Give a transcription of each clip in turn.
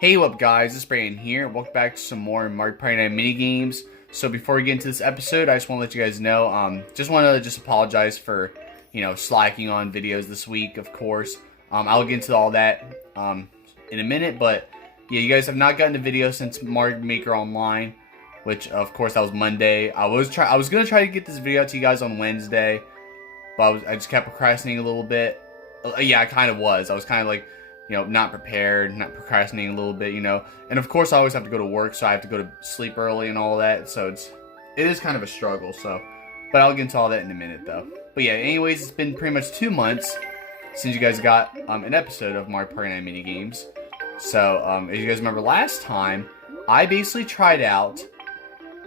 Hey, what up guys, it's Brandin here. Welcome back to some more Mario Party 9 minigames. So before we get into this episode, I just want to let you guys know, just want to apologize for, slacking on videos this week, of course. I'll get into all that in a minute, but yeah, you guys have not gotten a video since Mario Maker Online, which of course that was Monday. I was gonna try to get this video out to you guys on Wednesday, but I just kept procrastinating a little bit. Yeah, I kind of was. I was kind of like, not prepared, not procrastinating a little bit, And of course, I always have to go to work, so I have to go to sleep early and all that. So it is kind of a struggle. So, but I'll get into all that in a minute, though. But yeah, anyways, it's been pretty much 2 months since you guys got an episode of Mario Party 9 minigames. So, as you guys remember last time, I basically tried out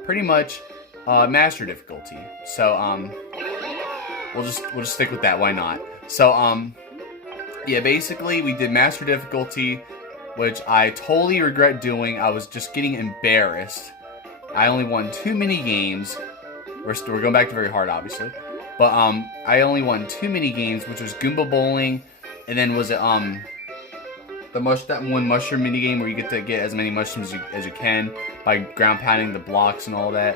pretty much master difficulty. So, we'll just stick with that. Why not? So, yeah, basically, we did Master Difficulty, which I totally regret doing. I was just getting embarrassed. I only won 2 mini games. We're going back to very hard, obviously. But, I only won 2 mini games, which was Goomba Bowling, and then was it, that one mushroom mini game where you get to get as many mushrooms as you can by ground pounding the blocks and all that.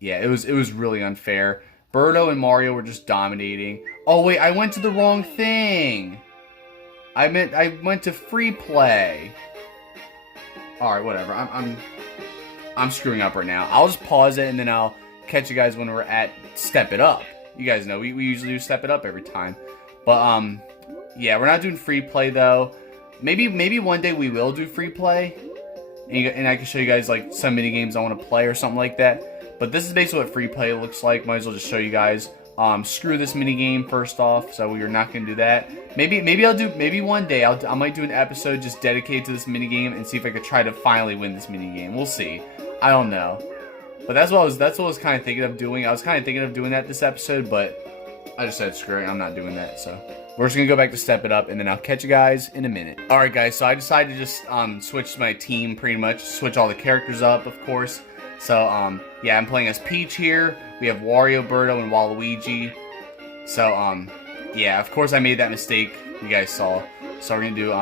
Yeah, it was really unfair. Birdo and Mario were just dominating. Oh wait, I went to the wrong thing. I went to free play. All right, whatever. I'm screwing up right now. I'll just pause it and then I'll catch you guys when we're at Step It Up. You guys know we usually do Step It Up every time. But yeah, we're not doing free play though. Maybe one day we will do free play, and I can show you guys like some mini games I want to play or something like that. But this is basically what free play looks like. Might as well just show you guys. Screw this mini game first off, so we're not gonna do that. Maybe one day I might do an episode just dedicated to this mini game and see if I could try to finally win this mini game. We'll see. I don't know. But that's what I was kind of thinking of doing. I was kind of thinking of doing that this episode, but I just said screw it. I'm not doing that. So we're just gonna go back to Step It Up, and then I'll catch you guys in a minute. All right, guys. So I decided to just switch my team pretty much, switch all the characters up, of course. So, yeah, I'm playing as Peach here. We have Wario, Birdo, and Waluigi. So, yeah, of course I made that mistake you guys saw. So we're gonna do,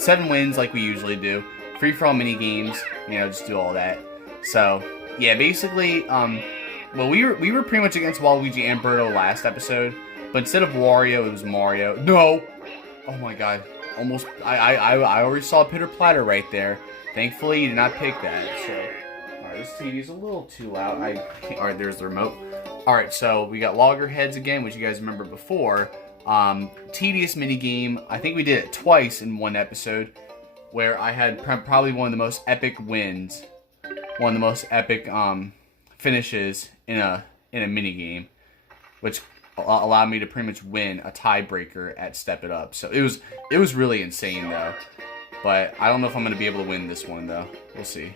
7 wins like we usually do. Free-for-all mini-games, just do all that. So, yeah, basically, well, we were pretty much against Waluigi and Birdo last episode. But instead of Wario, it was Mario. No! Oh my god. Almost, I already saw a pitter-platter right there. Thankfully, you did not pick that, so... Alright, this TV's a little too loud. Alright, there's the remote. Alright, so we got Loggerheads again, which you guys remember before. Tedious minigame. I think we did it twice in one episode, where I had probably one of the most epic wins. One of the most epic finishes in a minigame, which allowed me to pretty much win a tiebreaker at Step It Up. So it was really insane though. But I don't know if I'm going to be able to win this one though. We'll see.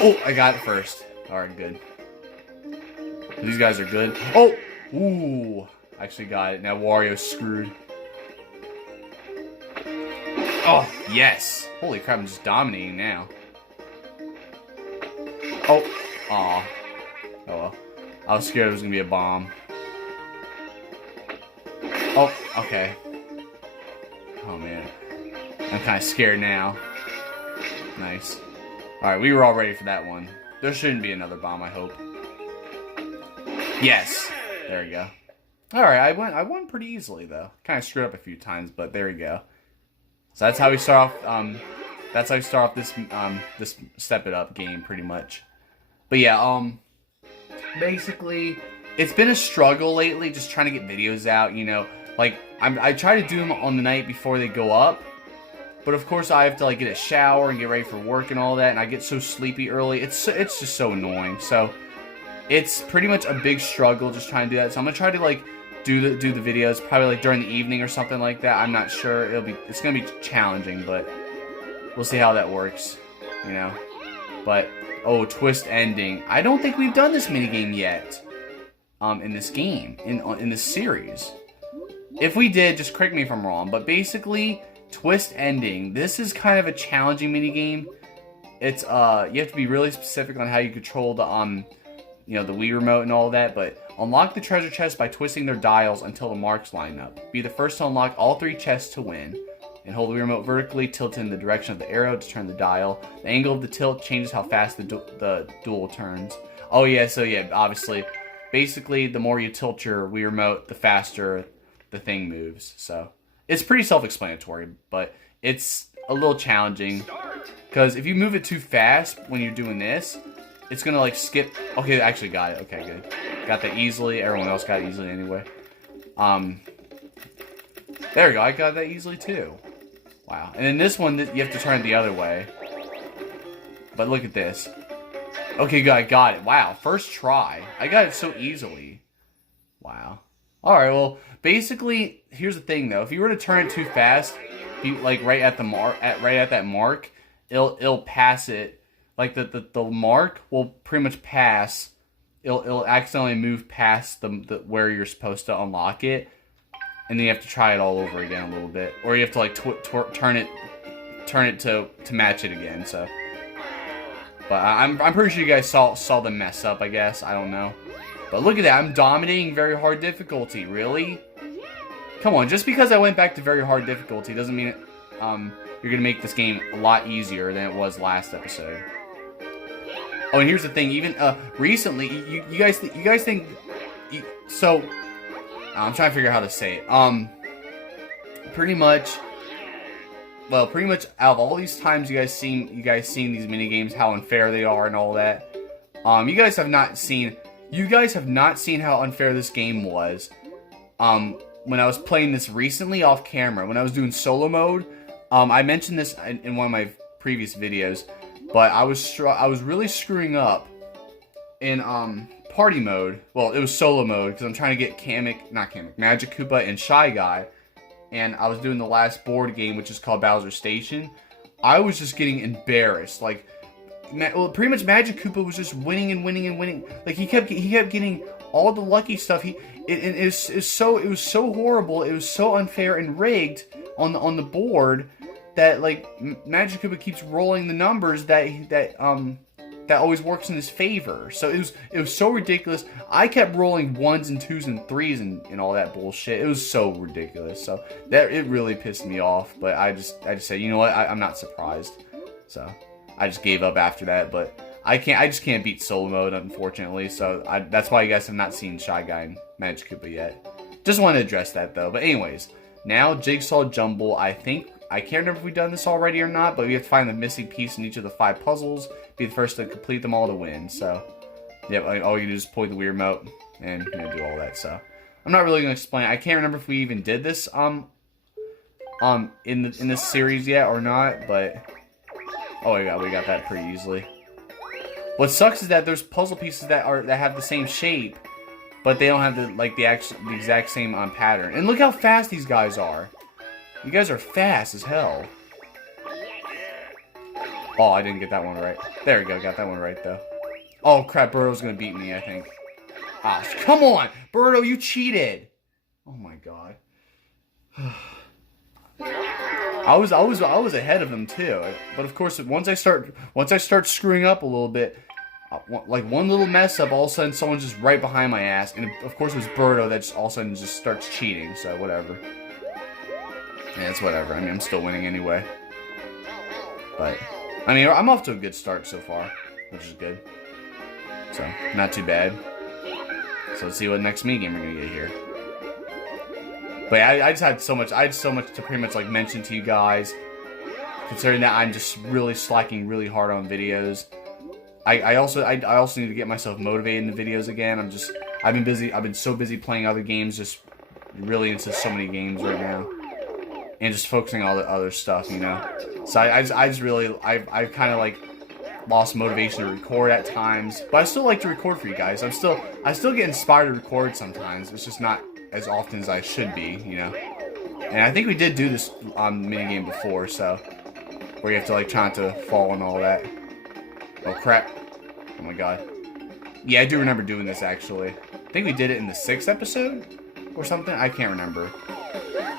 Oh, I got it first. Alright, good. These guys are good. Oh! Ooh! I actually got it. Now Wario's screwed. Oh, yes! Holy crap, I'm just dominating now. Oh! Aw. Oh well. I was scared it was gonna be a bomb. Oh, okay. Oh man. I'm kinda scared now. Nice. Alright, we were all ready for that one. There shouldn't be another bomb, I hope. Yes! There we go. Alright, I won pretty easily, though. Kind of screwed up a few times, but there we go. So that's how we start off, this Step It Up game, pretty much. But yeah, basically, it's been a struggle lately, just trying to get videos out, Like, I try to do them on the night before they go up. But of course I have to like get a shower and get ready for work and all that, and I get so sleepy early. It's just so annoying. So it's pretty much a big struggle just trying to do that. So I'm gonna try to like do the videos probably like during the evening or something like that. I'm not sure. It's gonna be challenging, but we'll see how that works. But oh, twist ending. I don't think we've done this minigame yet. In this game in this series. If we did, just correct me if I'm wrong. But basically, twist ending. This is kind of a challenging minigame. It's you have to be really specific on how you control the the Wii remote and all that, but unlock the treasure chest by twisting their dials until the marks line up. Be the first to unlock all 3 chests to win. and hold the Wii remote vertically, tilt in the direction of the arrow to turn the dial. The angle of the tilt changes how fast the dual turns. Oh yeah, so yeah, obviously, basically, the more you tilt your Wii remote, the faster the thing moves. So it's pretty self-explanatory, but it's a little challenging because if you move it too fast when you're doing this, it's gonna like skip. Okay, I actually got it. Okay, good. Got that easily. Everyone else got it easily anyway. There we go. I got that easily too. Wow. And then this one, you have to turn it the other way. But look at this. Okay, good. I got it. Wow. First try. I got it so easily. Wow. Alright, well, basically, here's the thing though. If you were to turn it too fast, like right at the that mark, it'll pass it. Like the mark will pretty much pass. It'll accidentally move past the where you're supposed to unlock it, and then you have to try it all over again a little bit, or you have to like turn it to match it again. So, but I'm pretty sure you guys saw the mess up. I guess I don't know, but look at that. I'm dominating very hard difficulty. Really? Come on, just because I went back to very hard difficulty doesn't mean you're gonna make this game a lot easier than it was last episode. Oh, and here's the thing. Even recently, you guys think. So, I'm trying to figure out how to say it. Pretty much out of all these times you guys seen these mini games, how unfair they are and all that. You guys have not seen how unfair this game was. When I was playing this recently off camera, when I was doing solo mode, I mentioned this in one of my previous videos. But I was really screwing up in party mode. Well, it was solo mode because I'm trying to get Magic Koopa and Shy Guy, and I was doing the last board game, which is called Bowser Station. I was just getting embarrassed. Like, pretty much Magic Koopa was just winning and winning and winning. Like he kept getting all the lucky stuff. It was so horrible. It was so unfair and rigged on the board. That like Magic Koopa keeps rolling the numbers that always works in his favor. So it was so ridiculous. I kept rolling 1s and 2s and 3s and all that bullshit. It was so ridiculous. So it really pissed me off. But I just said, you know what? I'm not surprised. So I just gave up after that. But I just can't beat solo mode, unfortunately. So that's why you guys have not seen Shy Guy and Magic Koopa yet. Just wanted to address that though. But anyways, now Jigsaw Jumble. I can't remember if we've done this already or not, but we have to find the missing piece in each of the 5 puzzles, be the first to complete them all to win. So, yep, all you do is point the Wii remote and do all that. So, I'm not really gonna explain. I can't remember if we even did this in this series yet or not, but oh, we got that pretty easily. What sucks is that there's puzzle pieces that have the same shape, but they don't have the exact same pattern. And look how fast these guys are. You guys are fast as hell. Oh, I didn't get that one right. There we go, got that one right though. Oh crap, Birdo's gonna beat me, I think. Ah, come on! Birdo, you cheated! Oh my god. I was ahead of him too. But of course, once I start screwing up a little bit, like one little mess up, all of a sudden someone's just right behind my ass. And of course it was Birdo that just all of a sudden just starts cheating, so whatever. Yeah, it's whatever. I mean, I'm still winning anyway. But, I mean, I'm off to a good start so far, which is good. So, not too bad. So, let's see what next minigame we're gonna get here. But yeah, I had so much to pretty much, like, mention to you guys. Considering that I'm just really slacking really hard on videos. I also need to get myself motivated in the videos again. I've been so busy playing other games, just really into so many games right now. And just focusing on all the other stuff, you know. So I've kind of like lost motivation to record at times, but I still like to record for you guys. I still get inspired to record sometimes. It's just not as often as I should be, you know. And I think we did do this on minigame before, so where you have to like try not to fall and all that. Oh crap! Oh my god. Yeah, I do remember doing this actually. I think we did it in the 6th episode or something. I can't remember.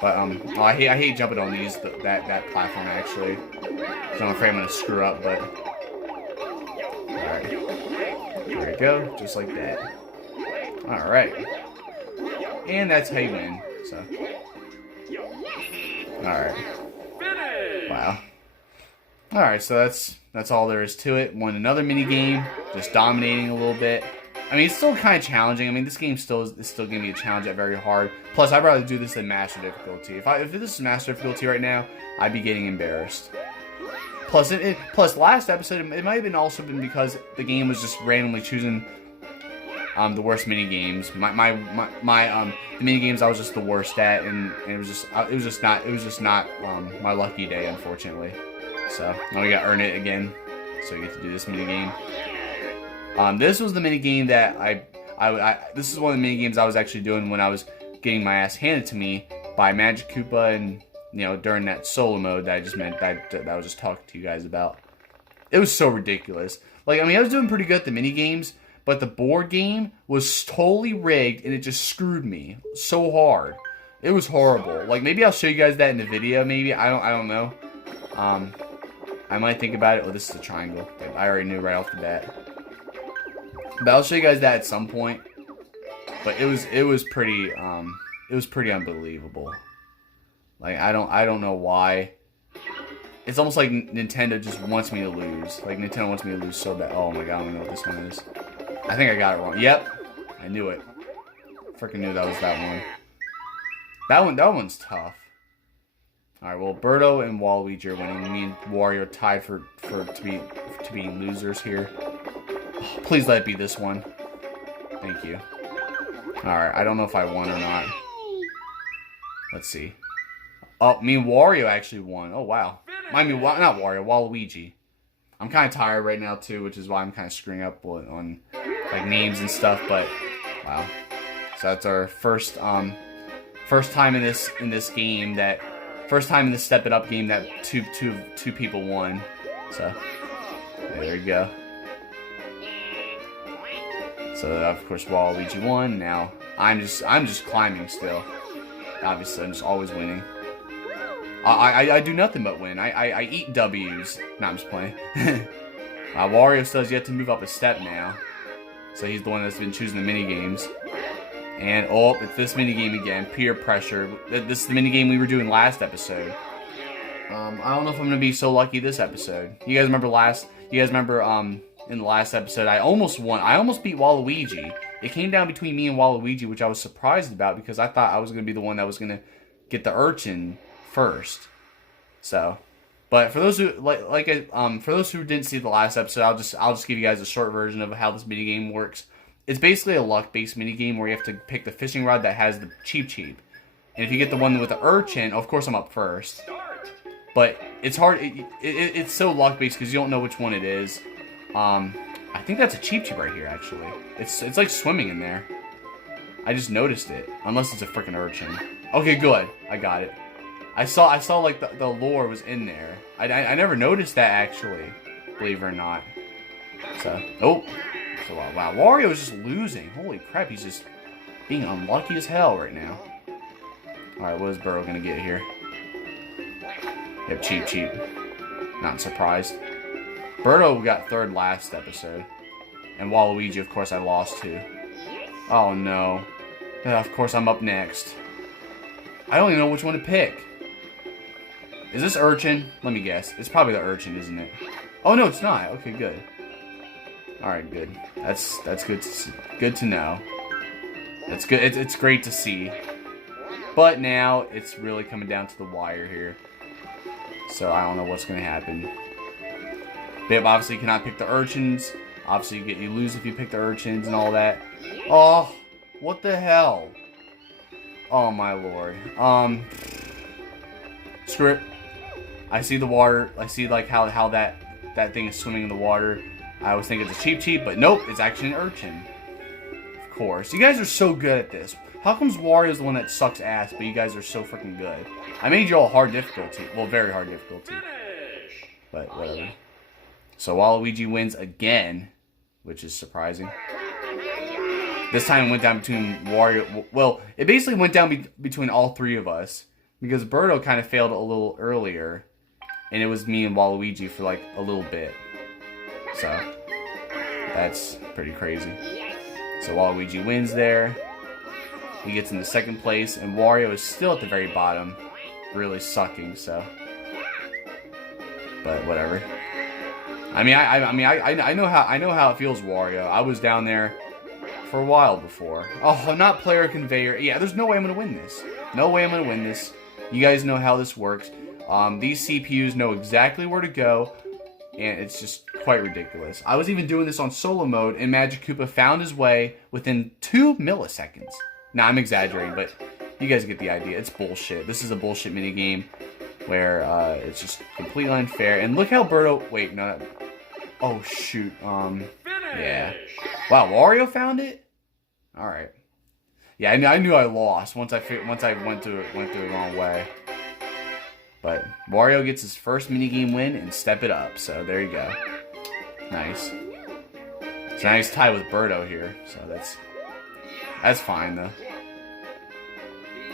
But oh, I hate jumping on that platform actually. So I'm afraid I'm gonna screw up. But all right, there we go, just like that. All right, and that's how you win. So all right. Wow. Alright, so that's all there is to it. Won another mini game, just dominating a little bit. I mean, it's still kind of challenging. I mean, this game is still giving me a challenge at very hard. Plus, I'd rather do this than master difficulty. If this is master difficulty right now, I'd be getting embarrassed. Plus, last episode, it might have been also been because the game was just randomly choosing the worst mini games. The mini games I was just the worst at, and it was just not my lucky day, unfortunately. So now we got earn it again. So we get to do this mini game. This was the mini game that this is one of the mini games I was actually doing when I was getting my ass handed to me by Magic Koopa, and during that solo mode that I was just talking to you guys about. It was so ridiculous. Like, I mean, I was doing pretty good at the mini games, but the board game was totally rigged, and it just screwed me so hard. It was horrible. Like, maybe I'll show you guys that in the video. Maybe I don't know. I might think about it. Oh, this is a triangle. I already knew right off the bat. But I'll show you guys that at some point. But it was pretty unbelievable. Like, I don't know why. It's almost like Nintendo just wants me to lose. Like, Nintendo wants me to lose so bad. Oh my god, I don't know what this one is. I think I got it wrong. Yep, I knew it. Freaking knew that was that one. That one's tough. All right, well, Birdo and Waluigi are winning. Me and Wario are tied to be losers here. Oh, please let it be this one. Thank you. All right, I don't know if I won or not. Let's see. Oh, me and Wario actually won. Oh wow. I mean, not Wario, Waluigi. I'm kind of tired right now too, which is why I'm kind of screwing up on like names and stuff. But wow. So that's our first time in this game that. First time in the Step It Up game that two people won. So, yeah, there you go. So of course Waluigi won. Now I'm just climbing still. Obviously, I'm just always winning. I do nothing but win. I eat W's. No, I'm just playing. Wario still has yet to move up a step now. So he's the one that's been choosing the mini games. And, oh, it's this minigame again. Peer pressure. This is the minigame we were doing last episode. I don't know if I'm going to be so lucky this episode. You guys remember in the last episode, I almost won. I almost beat Waluigi. It came down between me and Waluigi, which I was surprised about because I thought I was going to be the one that was going to get the urchin first. So, but for those who for those who didn't see the last episode, I'll just give you guys a short version of how this minigame works. It's basically a luck-based minigame where you have to pick the fishing rod that has the cheap. And if you get the one with the urchin, of course I'm up first. But it's hard. It's so luck-based because you don't know which one it is. I think that's a cheap right here, actually. It's like swimming in there. I just noticed it. Unless it's a freaking urchin. Okay, good. I got it. I saw like the lure was in there. I never noticed that, actually. Believe it or not. So, oh. So, wow, Wario is just losing. Holy crap, he's just being unlucky as hell right now. Alright, what is Burrow gonna get here? Yep, cheap. Not surprised. Birdo got third last episode. And Waluigi, of course, I lost to. Oh, no. Of course, I'm up next. I don't even know which one to pick. Is this urchin? Let me guess. It's probably the urchin, isn't it? Oh, no, it's not. Okay, good. Alright, good. That's good to know. That's good. It's great to see. But now, it's really coming down to the wire here. So, I don't know what's going to happen. Bib obviously cannot pick the urchins. Obviously, you lose if you pick the urchins and all that. Oh, what the hell? Oh, my lord. Screw it. I see the water. I see, like, how that thing is swimming in the water. I always think it's a cheap, but nope, it's actually an urchin. Of course. You guys are so good at this. How comes Wario's the one that sucks ass, but you guys are so freaking good? I made you all hard difficulty. Well, very hard difficulty. But whatever. So Waluigi wins again, which is surprising. This time it went down between Wario... Well, it basically went down between all three of us. Because Birdo kind of failed a little earlier. And it was me and Waluigi for like a little bit. So, that's pretty crazy. So Waluigi wins there. He gets into second place. And Wario is still at the very bottom. Really sucking, so... But whatever. I know how it feels, Wario. I was down there for a while before. Oh, not player conveyor. Yeah, there's no way I'm gonna win this. No way I'm gonna win this. You guys know how this works. These CPUs know exactly where to go, and it's just quite ridiculous. I was even doing this on solo mode, and Magic Koopa found his way within 2 milliseconds. Nah, I'm exaggerating, but you guys get the idea. It's bullshit. This is a bullshit minigame where it's just completely unfair. And look how Birdo... Wait, no. Oh, shoot. Yeah. Wow, Wario found it? Alright. Yeah, I knew I lost once I went through the wrong way. But Wario gets his first minigame win and step it up. So there you go. Nice. It's a nice tie with Birdo here. So that's fine though.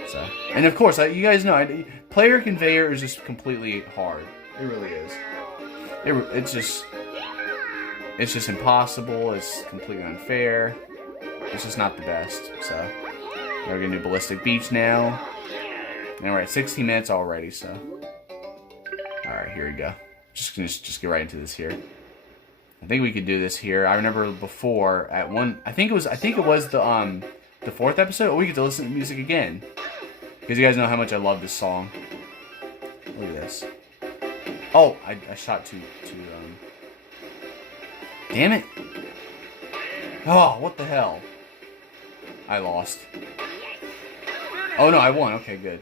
So, and of course, you guys know, player conveyor is just completely hard. It really is. It's just impossible. It's completely unfair. It's just not the best. So we're gonna do Ballistic Beach now, and we're at 16 minutes already. So, all right, here we go. Just get right into this here. I think we could do this here. I remember before at one. I think it was the 4th episode. Oh, we get to listen to music again. Because you guys know how much I love this song. Look at this. Oh, I shot too damn it. Oh, what the hell? I lost. Oh no, I won. Okay, good.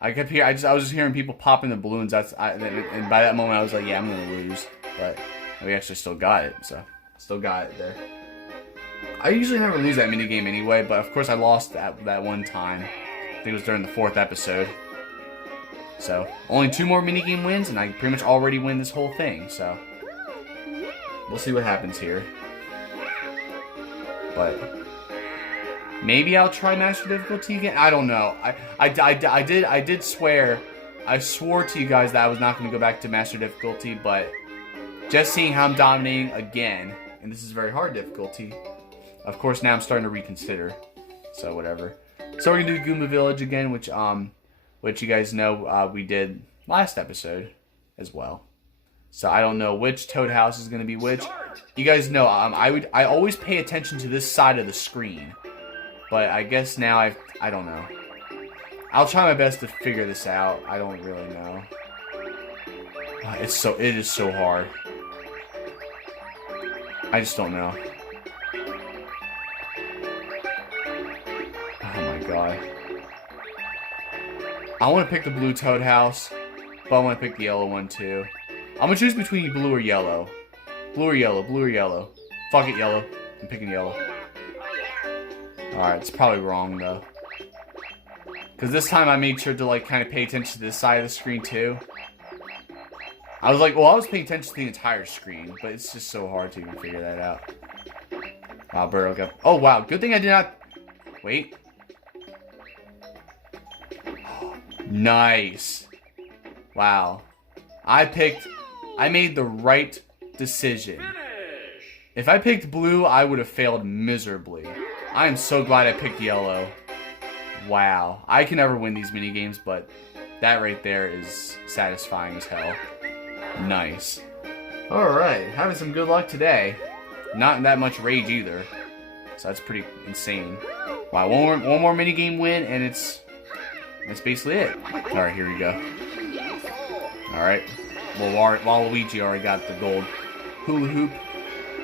I kept hearing. I was just hearing people popping the balloons. And by that moment I was like, yeah, I'm gonna lose. But we actually still got it, so still got it there. I usually never lose that minigame anyway, but of course I lost that one time. I think it was during the 4th episode. So, only 2 more minigame wins, and I pretty much already win this whole thing, so. We'll see what happens here. But, maybe I'll try Master Difficulty again? I don't know. I did swear, I swore to you guys that I was not going to go back to Master Difficulty, but just seeing how I'm dominating again, and this is very hard difficulty, of course now I'm starting to reconsider. So, whatever. So we're gonna do Goomba Village again, which you guys know we did last episode as well. So I don't know which Toad House is gonna be which. You guys know I always pay attention to this side of the screen, but I guess now I don't know. I'll try my best to figure this out. I don't really know. It is so hard. I just don't know. Oh my god. I want to pick the blue Toad House, but I want to pick the yellow one too. I'm going to choose between blue or yellow. Blue or yellow, blue or yellow. Fuck it, yellow. I'm picking yellow. Alright, it's probably wrong though. Because this time I made sure to like kind of pay attention to this side of the screen too. I was like, well, I was paying attention to the entire screen, but it's just so hard to even figure that out. Wow, Birdo got... Oh, wow. Good thing I did not... Wait. Nice. Wow. I made the right decision. If I picked blue, I would have failed miserably. I am so glad I picked yellow. Wow. I can never win these minigames, but that right there is satisfying as hell. Nice. Alright, having some good luck today. Not that much rage either. So that's pretty insane. Wow, one more minigame win, and that's basically it. Alright, here we go. Alright. Well, Waluigi already got the gold hula hoop.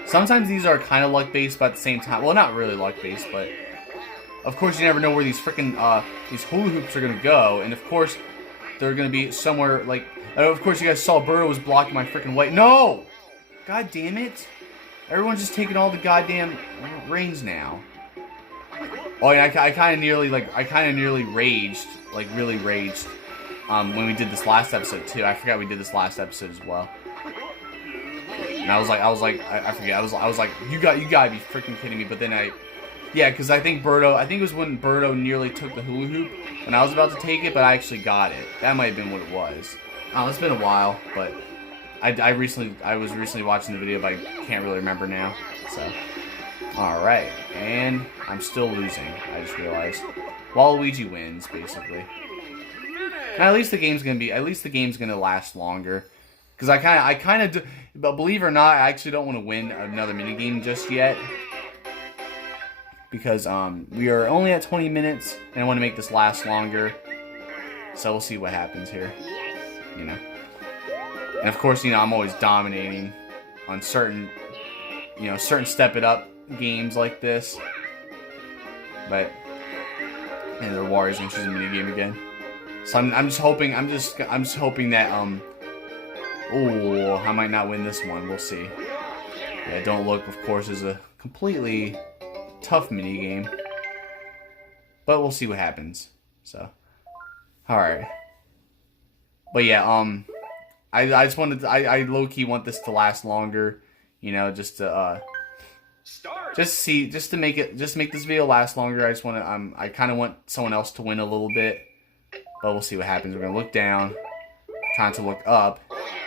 Sometimes these are kind of luck-based, but at the same time... Well, not really luck-based, but... Of course, you never know where these freaking these hula hoops are gonna go, and of course, they're gonna be somewhere, like... Of course, you guys saw Birdo was blocking my freaking white... No! God damn it! Everyone's just taking all the goddamn rings now. Oh, and I kind of nearly raged, like really raged, when we did this last episode too. I forgot we did this last episode as well. And I was like, I forget. I was like, you gotta be freaking kidding me. But then yeah, because I think it was when Birdo nearly took the hula hoop, and I was about to take it, but I actually got it. That might have been what it was. Oh, it's been a while, but I was recently watching the video, but I can't really remember now. So, all right, and I'm still losing. I just realized. Waluigi wins, basically. And at least the game's gonna last longer. Because I kind of, but believe it or not, I actually don't want to win another minigame just yet. Because we are only at 20 minutes, and I want to make this last longer. So we'll see what happens here. You know. And of course, you know, I'm always dominating on certain, you know, certain step it up games like this. But, and the Warriors gonna choose a minigame again. So I'm just hoping, I'm just hoping that, oh, I might not win this one. We'll see. Yeah, Don't Look, of course, is a completely tough minigame. But we'll see what happens. So, alright. But yeah, I just wanted to, I low-key want this to last longer. You know, just to, just to make this video last longer. I just want to, I kind of want someone else to win a little bit. But we'll see what happens. We're going to look down, trying to look up,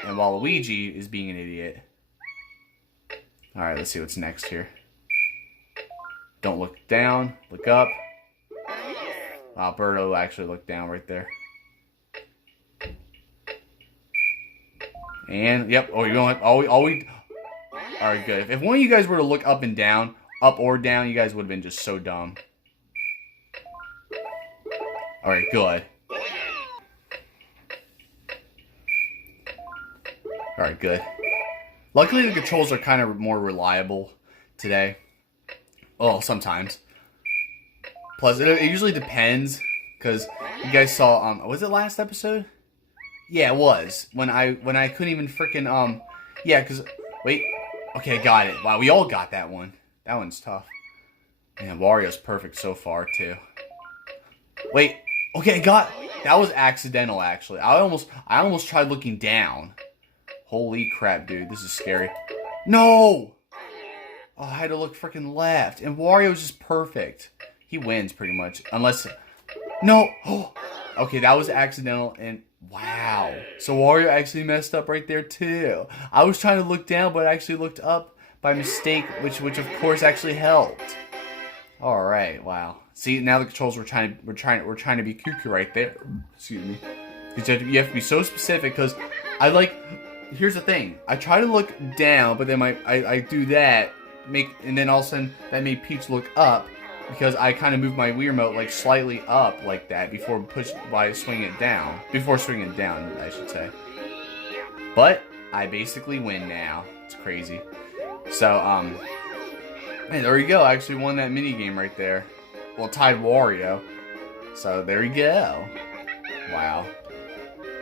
and Waluigi is being an idiot. Alright, let's see what's next here. Don't look down, look up. Wow, Birdo actually looked down right there. And, yep, oh, you're going, alright, good. If one of you guys were to look up and down, up or down, you guys would have been just so dumb. Alright, good. Alright, good. Luckily, the controls are kind of more reliable today. Well, sometimes. Plus, it usually depends, because you guys saw, was it last episode? Yeah, it was. When I couldn't even freaking, yeah, because, wait. Okay, got it. Wow, we all got that one. That one's tough. Man, Wario's perfect so far, too. Wait. Okay, that was accidental, actually. I almost tried looking down. Holy crap, dude. This is scary. No! Oh, I had to look freaking left. And Wario's just perfect. He wins, pretty much. Unless... No! Oh! Okay, that was accidental, and... Wow. So Wario actually messed up right there, too. I was trying to look down, but I actually looked up by mistake, which of course actually helped. Alright, wow. See, now the controls we're trying to be cuckoo right there. Excuse me. Because you have to be so specific, because I like... Here's the thing. I try to look down, but then I do that, and then all of a sudden that made Peach look up, because I kind of moved my Wii remote like slightly up like that before swinging it down. Before swinging it down, I should say. But I basically win now. It's crazy. So hey, there you go. I actually won that mini game right there. Well, tied Wario. So there you go. Wow.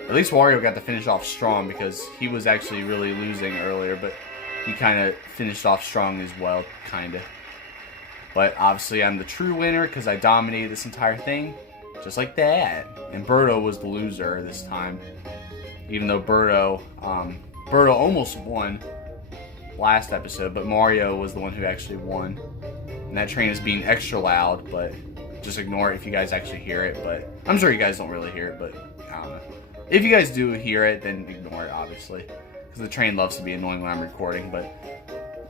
At least Wario got to finish off strong, because he was actually really losing earlier, but he kind of finished off strong as well, kind of. But obviously I'm the true winner, because I dominated this entire thing, just like that. And Birdo was the loser this time, even though Birdo almost won last episode, but Mario was the one who actually won. And that train is being extra loud, but just ignore it if you guys actually hear it. But I'm sure you guys don't really hear it, but I don't know. If you guys do hear it, then ignore it, obviously. Because the train loves to be annoying when I'm recording, but...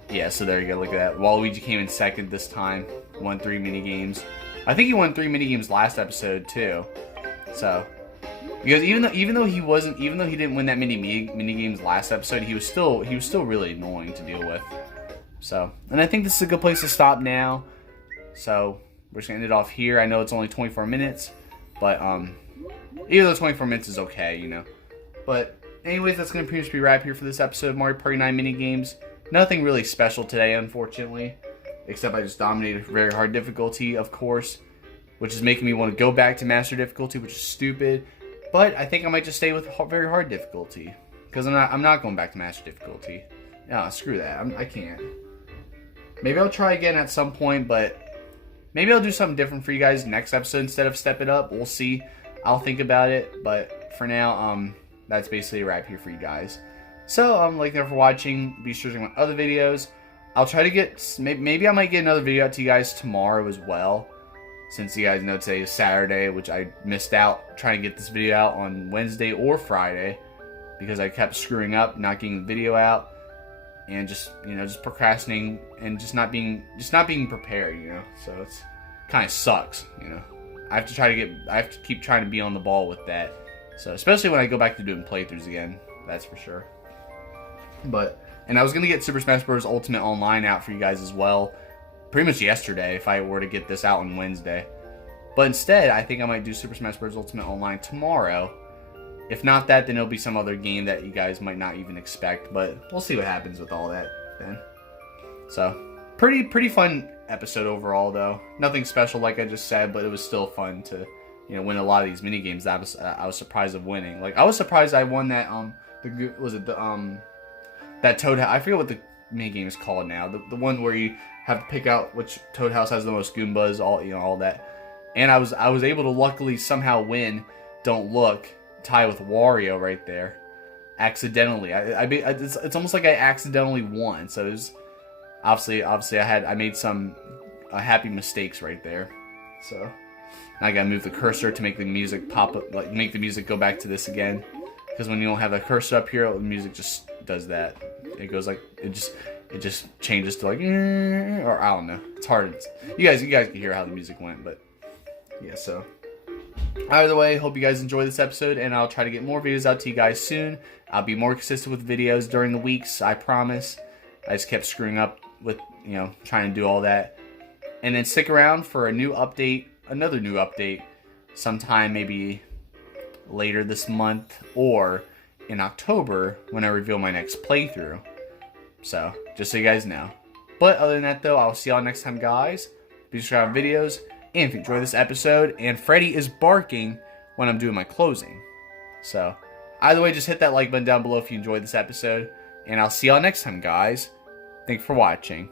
Yeah, so there you go, look at that. Waluigi came in second this time. Won 3 minigames. I think he won 3 minigames last episode, too. So... Because even though he didn't win that many minigames last episode, he was still really annoying to deal with. So... And I think this is a good place to stop now. So... We're just gonna end it off here. I know it's only 24 minutes. But, even though 24 minutes is okay, you know. But, anyways, that's going to pretty much be wrap here for this episode of Mario Party 9 Minigames. Nothing really special today, unfortunately. Except I just dominated very hard difficulty, of course. Which is making me want to go back to Master difficulty, which is stupid. But I think I might just stay with very hard difficulty. Because I'm not going back to Master difficulty. No, screw that. I can't. Maybe I'll try again at some point, but... Maybe I'll do something different for you guys next episode instead of Step It Up. We'll see. I'll think about it, but for now, that's basically a wrap here for you guys. So, like, thank you for watching. Be sure to check my other videos. I'll try to get, maybe I might get another video out to you guys tomorrow as well. Since you guys know today is Saturday, which I missed out trying to get this video out on Wednesday or Friday. Because I kept screwing up, not getting the video out. And just, you know, just procrastinating and just not being prepared, you know. So, it's kind of sucks, you know. I have to keep trying to be on the ball with that. So, especially when I go back to doing playthroughs again. That's for sure. And I was going to get Super Smash Bros. Ultimate Online out for you guys as well, pretty much yesterday if I were to get this out on Wednesday. But instead, I think I might do Super Smash Bros. Ultimate Online tomorrow. If not that, then it'll be some other game that you guys might not even expect. But we'll see what happens with all that then. So, pretty fun episode overall, though. Nothing special, like I just said, but it was still fun to, win a lot of these mini games. I was surprised of winning. Like I was surprised I won that. That Toad House. I forget what the mini game is called now. The one where you have to pick out which Toad House has the most Goombas. All that. And I was able to luckily somehow win. Don't Look. Tie with Wario right there, accidentally. It's almost like I accidentally won. So it was obviously I made some happy mistakes right there. So now I gotta move the cursor to make the music pop up, like make the music go back to this again. Because when you don't have a cursor up here, the music just does that. It goes like it just changes to like, or I don't know. It's hard. You guys can hear how the music went, but yeah. So. Either way, hope you guys enjoy this episode, and I'll try to get more videos out to you guys soon. I'll be more consistent with videos during the weeks, I promise. I just kept screwing up with, trying to do all that. And then stick around for another new update, sometime maybe later this month or in October when I reveal my next playthrough. So, just so you guys know. But other than that, though, I'll see y'all next time, guys. Be sure to have videos. And if you enjoy this episode, and Freddy is barking when I'm doing my closing. So, either way, just hit that like button down below if you enjoyed this episode. And I'll see y'all next time, guys. Thanks for watching.